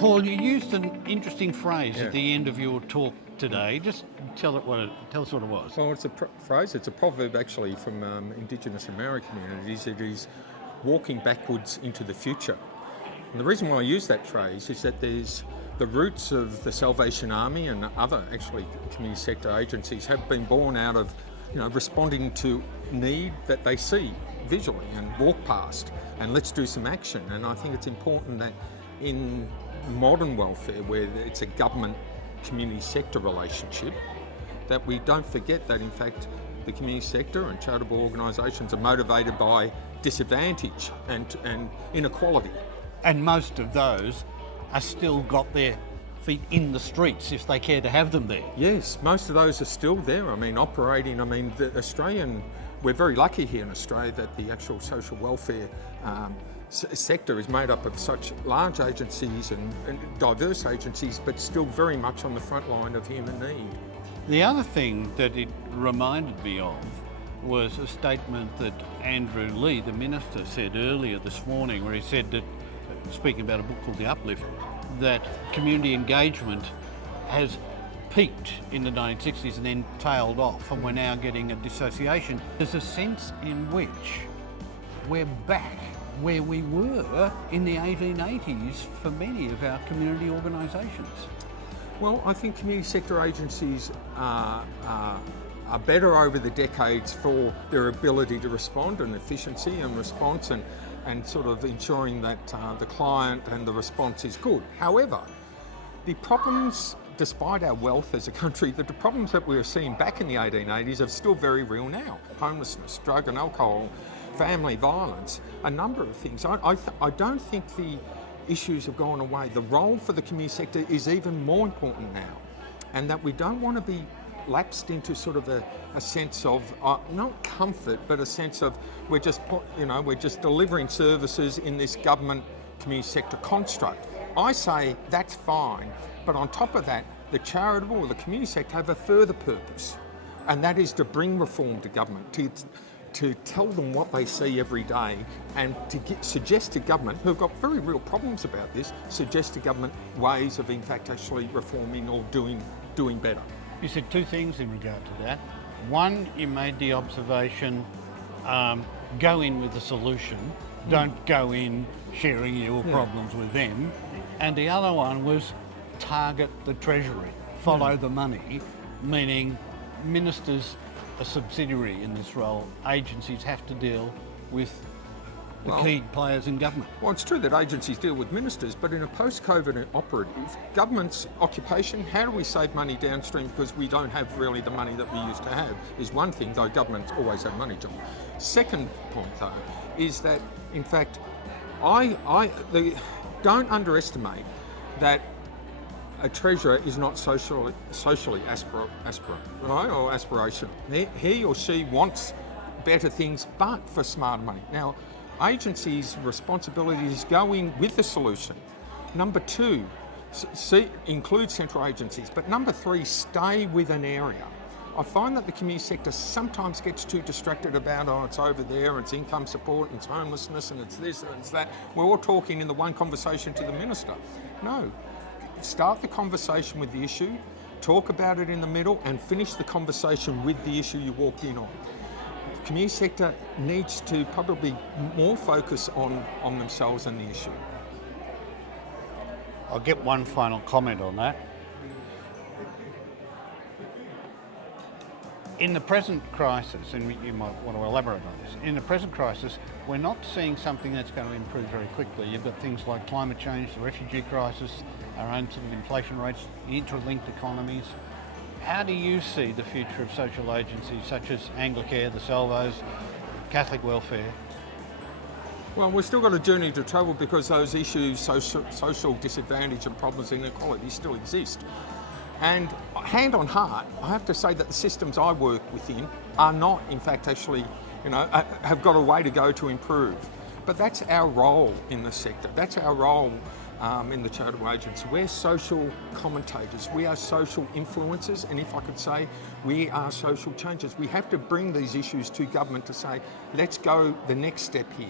Paul, you used an interesting phrase at the end of your talk today. Just tell us what it was. Well, it's a phrase, it's a proverb actually from Indigenous American communities. It is walking backwards into the future. And the reason why I use that phrase is that there's the roots of the Salvation Army and other actually community sector agencies have been born out of responding to need that they see visually and walk past, and let's do some action. And I think it's important that in modern welfare, where it's a government community sector relationship, that we don't forget that in fact the community sector and charitable organisations are motivated by disadvantage and inequality. And most of those are still got their feet in the streets if they care to have them there. Yes, most of those are still there. Operating. The Australian, we're very lucky here in Australia that the actual social welfare sector is made up of such large agencies and diverse agencies, but still very much on the front line of human need. The other thing that it reminded me of was a statement that Andrew Leigh, the Minister, said earlier this morning, where he said that, speaking about a book called The Uplift, that community engagement has peaked in the 1960s and then tailed off, and we're now getting a dissociation. There's a sense in which we're back where we were in the 1880s for many of our community organisations. Well, I think community sector agencies are better over the decades for their ability to respond and efficiency and response and sort of ensuring that the client and the response is good. However, the problems, despite our wealth as a country, the problems that we were seeing back in the 1880s are still very real now. Homelessness, drug and alcohol, family violence, a number of things. I don't think the issues have gone away. The role for the community sector is even more important now, and that we don't want to be lapsed into sort of a sense of not comfort, but a sense of we're just delivering services in this government community sector construct. I say that's fine, but on top of that, the charitable or the community sector have a further purpose, and that is to bring reform to government, to tell them what they see every day, and to suggest to government, who have got very real problems about this, suggest to government ways of in fact actually reforming or doing better. You said two things in regard to that. One, you made the observation, go in with a solution, don't go in sharing your problems with them. And the other one was target the Treasury, follow the money, meaning ministers are subsidiary in this role. Agencies have to deal with the key players in government. Well, it's true that agencies deal with ministers, but in a post-COVID operative, government's occupation, how do we save money downstream because we don't have really the money that we used to have, is one thing, though governments always have money, John. Second point, though, is that, in fact, don't underestimate that a treasurer is not socially aspirant, right, or aspirational. He or she wants better things, but for smarter money. Now, agencies' responsibility is go in with the solution. Number two, include central agencies. But number three, stay with an area. I find that the community sector sometimes gets too distracted about, it's over there, it's income support, and it's homelessness, and it's this, and it's that. We're all talking in the one conversation to the minister. No, start the conversation with the issue, talk about it in the middle, and finish the conversation with the issue you walked in on. The community sector needs to probably more focus on themselves and the issue. I'll get one final comment on that. In the present crisis, and you might want to elaborate on this, in the present crisis, we're not seeing something that's going to improve very quickly. You've got things like climate change, the refugee crisis, our own sort of inflation rates, interlinked economies. How do you see the future of social agencies such as Anglicare, the Salvos, Catholic welfare? Well, we've still got a journey to travel because those issues, social disadvantage and problems and inequality still exist. And hand on heart, I have to say that the systems I work within are not, in fact, actually, have got a way to go to improve. But that's our role in the sector. That's our role in the charitable agency. We're social commentators. We are social influencers. And if I could say, we are social changers. We have to bring these issues to government to say, let's go the next step here.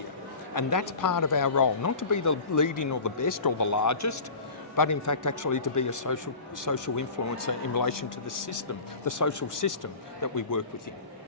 And that's part of our role, not to be the leading or the best or the largest, but in fact actually to be a social influencer in relation to the system, the social system that we work within.